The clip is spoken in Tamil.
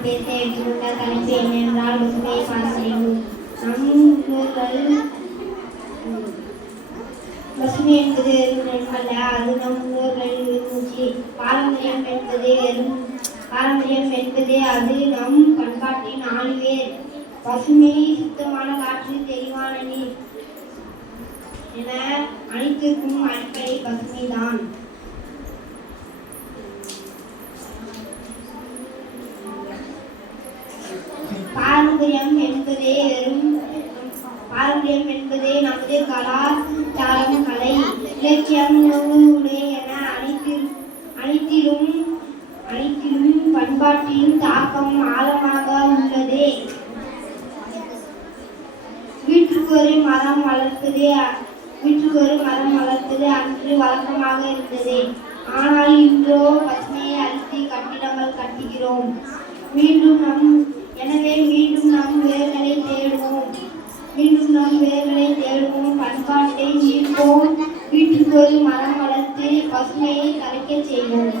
நான் பேச எடுத்துக்கொண்ட தலைப்பு என்னென்றால் பசுமை பாரம்பரியம். நம் முன்னோர்கள் பசுமை என்பது வெறும் அல்ல, அது நம் முன்னோர்களின் மூச்சு. பாரம்பரியம் என்பது அது நம் பண்பாட்டின் ஆணிவேர். பசுமை, சுத்தமான காற்று, தெளிவான நீர் என அனைத்திற்கும் அடிப்படை பசுமைதான். பாரம்பரியம் என்பதே நமது கலாச்சாரம், கலை, இலக்கியம், உணவு, உடை என அனைத்திலும் பண்பாட்டின் தாக்கம் ஆழமாக உள்ளது. வீட்டுக்கு ஒரு மரம் வளர்ப்பது அன்று வழக்கமாக இருந்தது. ஆனால் இன்றோ பசுமையை அழித்து கட்டிடங்கள் கட்டுகிறோம். மீண்டும் நம் வேர்களை தேடுவோம், பண்பாட்டை மீட்போம். வீட்டுக்கு ஒரு மரம் வளர்த்து பசுமையை தலைக்கச் செய்வோம்.